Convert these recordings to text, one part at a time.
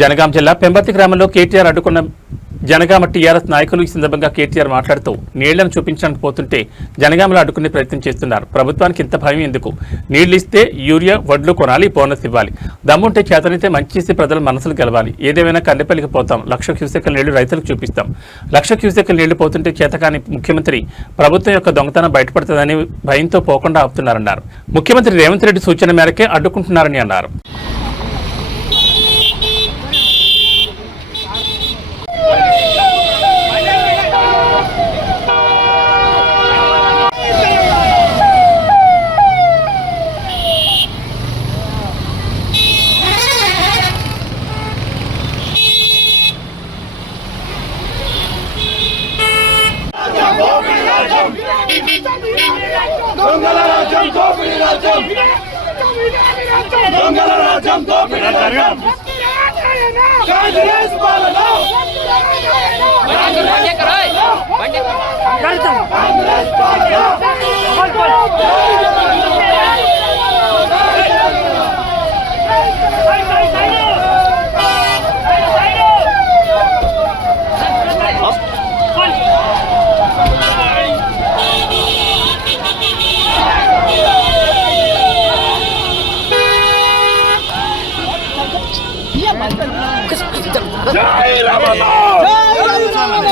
జనగాం జిల్లా పెంబర్తి గ్రామంలో కేటీఆర్ అడ్డుకున్న జనగామ టీఆర్ఎస్ నాయకులు ఈ సందర్భంగా కేటీఆర్ మాట్లాడుతూ నీళ్లను చూపించడానికి పోతుంటే జనగామలో అడ్డుకునే ప్రయత్నం చేస్తున్నారు. ప్రభుత్వానికి ఇంత భయం ఎందుకు? నీళ్లు ఇస్తే యూరియా వడ్లు కొనాలి, బోనస్ ఇవ్వాలి. దమ్ముంటే చేతనైతే మంచి చేసి ప్రజల మనసులు గెలవాలి. ఏదేమైనా కన్నెపల్లికి పోతాం, 1,00,000 క్యూసెక్కుల నీళ్లు రైతులకు చూపిస్తాం. 1,00,000 క్యూసెక్కుల నీళ్లు పోతుంటే చేతకాని ముఖ్యమంత్రి ప్రభుత్వం యొక్క దొంగతనం బయటపడుతుందని భయంతో పోకుండా ఆపుతున్నారన్నారు. ముఖ్యమంత్రి రేవంత్ రెడ్డి సూచన మేరకే అడ్డుకుంటున్నారని అన్నారు. జై రమణ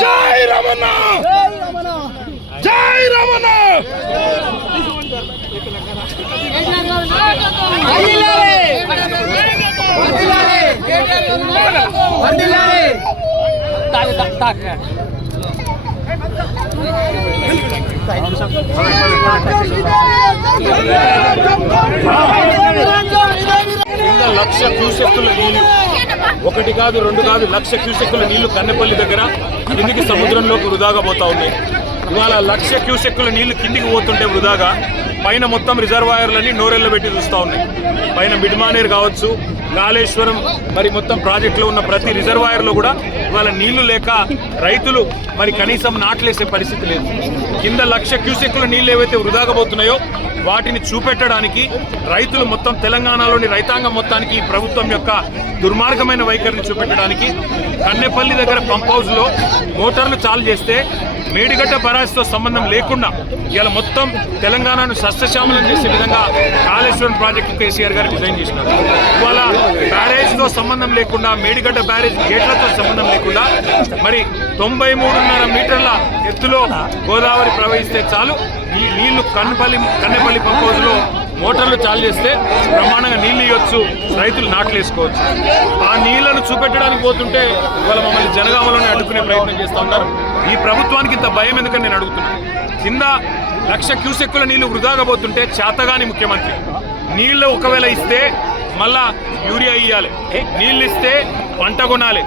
జై రమణ జై రమణ కింద 1,00,000 క్యూసెక్కుల నీళ్లు, ఒకటి కాదు రెండు కాదు 1,00,000 క్యూసెక్కుల నీళ్లు కన్నెపల్లి దగ్గర కిందికి సముద్రంలోకి వృధాగా పోతా ఉన్నాయి. ఇవాళ 1,00,000 క్యూసెక్కుల నీళ్లు కిందికి పోతుంటే వృధాగా పైన మొత్తం రిజర్వాయర్లన్నీ నోరెళ్ళ పెట్టి చూస్తూ ఉన్నాయి. పైన మిడ్మానేర్ కావచ్చు, కాళేశ్వరం, మరి మొత్తం ప్రాజెక్టులో ఉన్న ప్రతి రిజర్వాయర్లో కూడా ఇవాళ నీళ్లు లేక రైతులు మరి కనీసం నాట్లేసే పరిస్థితి లేదు. కింద 1,00,000 క్యూసెక్కుల నీళ్లు ఏవైతే వృధాగా పోతున్నాయో వాటిని చూపెట్టడానికి రైతులు మొత్తం తెలంగాణలోని రైతాంగం మొత్తానికి ఈ ప్రభుత్వం యొక్క దుర్మార్గమైన వైఖరిని చూపెట్టడానికి కన్నెపల్లి దగ్గర పంప్ హౌస్లో మోటార్లు చాలు చేస్తే మేడిగడ్డ బరాజ్తో సంబంధం లేకుండా ఇవాళ మొత్తం తెలంగాణను సస్యశ్యామలం చేసే విధంగా కాళేశ్వరం ప్రాజెక్టు కేసీఆర్ గారు డిజైన్ చేసినారు. ఇవాళ బ్యారేజ్తో సంబంధం లేకుండా, మేడిగడ్డ బ్యారేజ్ గేట్లతో సంబంధం లేకుండా మరి 93.5 మీటర్ల ఎత్తులో గోదావరి ప్రవహిస్తే చాలు ఈ నీళ్లు కన్నెపల్లి పంప్ హౌస్లో మోటార్లు చాలు చేస్తే బ్రహ్మాండంగా నీళ్ళు ఇవ్వచ్చు, రైతులు నాట్లేసుకోవచ్చు. ఆ నీళ్లను చూపెట్టడానికి పోతుంటే ఇవాళ మమ్మల్ని జనగామలోనే అడ్డుకునే ప్రయత్నం చేస్తూ ఉంటారు. ఈ ప్రభుత్వానికి ఇంత భయం ఎందుకని నేను అడుగుతున్నాను. కింద 1,00,000 క్యూసెక్కుల నీళ్లు వృధాగా పోతుంటే చేతగాని ముఖ్యమంత్రి నీళ్లు ఒకవేళ ఇస్తే మళ్ళా యూరియా ఇవ్వాలి, నీళ్ళు ఇస్తే పంట కొనాలి,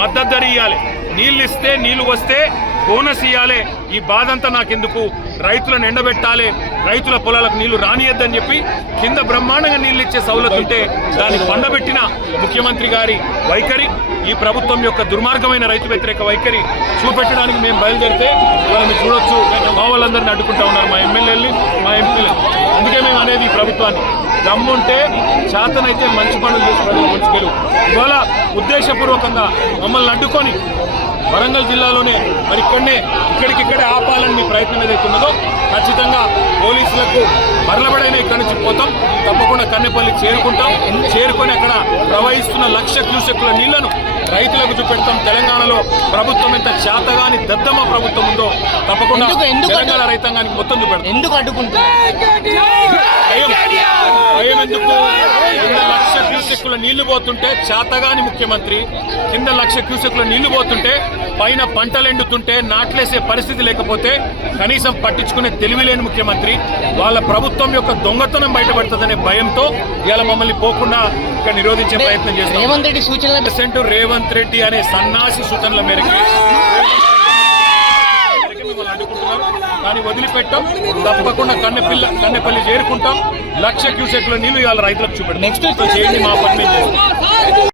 మద్దతు ధర ఇవ్వాలి, నీళ్ళు ఇస్తే నీళ్లు వస్తే బోనస్ ఇవ్వాలి. ఈ బాధ అంతా నాకెందుకు? రైతులను ఎండబెట్టాలి, రైతుల పొలాలకు నీళ్లు రానియద్దని చెప్పి కింద బ్రహ్మాండంగా నీళ్ళు ఇచ్చే సౌలత్ ఉంటే దాన్ని పండబెట్టిన ముఖ్యమంత్రి గారి వైఖరి, ఈ ప్రభుత్వం యొక్క దుర్మార్గమైన రైతు వ్యతిరేక వైఖరి చూపెట్టడానికి మేము బయలుదేరితే వాళ్ళని చూడొచ్చు మా వాళ్ళందరినీ అడ్డుకుంటా ఉన్నారు, మా ఎమ్మెల్యేలని, మా ఎంపీలు. అందుకే మేము అనేది ఈ ప్రభుత్వాన్ని దమ్ముంటే చేతనైతే మంచి పనులు చేసి ప్రజలు ముంచుకెళ్ళు. ఇవాళ ఉద్దేశపూర్వకంగా మమ్మల్ని అడ్డుకొని వరంగల్ జిల్లాలోనే మరి ఇక్కడికిక్కడే ఆపాలని మీ ప్రయత్నం ఏదైతే ఉన్నదో ఖచ్చితంగా పోలీసులకు మరలబడైనా ఇక్కడి నుంచి పోతాం. తప్పకుండా కన్నెపల్లి చేరుకొని అక్కడ ప్రవహిస్తున్న 1,00,000 క్యూసెక్కుల నీళ్లను రైతులకు చూపెడతాం. తెలంగాణలో ప్రభుత్వం ఎంత చేతగాని దద్దమ్మ ప్రభుత్వం ఉందో తప్పకుండా తెలంగాణ రైతాంగానికి మొత్తం చూపెడతాం. ఎందుకు అడ్డుకుంటున్నారు? భయం ఎందుకు? కింద 1,00,000 క్యూసెక్కుల నీళ్లు పోతుంటే చేతగాని ముఖ్యమంత్రి, కింద 1,00,000 క్యూసెక్కుల నీళ్లు పోతుంటే పైన పంటలు ఎండుతుంటే నాట్లేసే పరిస్థితి లేకపోతే కనీసం పట్టించుకునే తెలివిలేని ముఖ్యమంత్రి వాళ్ళ ప్రభుత్వం యొక్క దొంగతనం బయటపడుతుందనే భయంతో ఇలా మమ్మల్ని పోకుండా ఇక్కడ నిరోధించే ప్రయత్నం చేస్తాం. రేవంత్ రెడ్డి సూచనలు రేవంత్ రెడ్డి అనే సన్నాసి సూచనల మేరకు మిమ్మల్ని అడ్డుకుంటున్నారు. కానీ వదిలిపెట్టాం, తప్పకుండా కన్నెపల్లి చేరుకుంటాం. 1,00,000 క్యూసెక్కుల నీళ్లు ఇవాళ రైతులకు చూపెట్టాం. నెక్స్ట్ చేయండి, మా పని మేము చేస్తాం.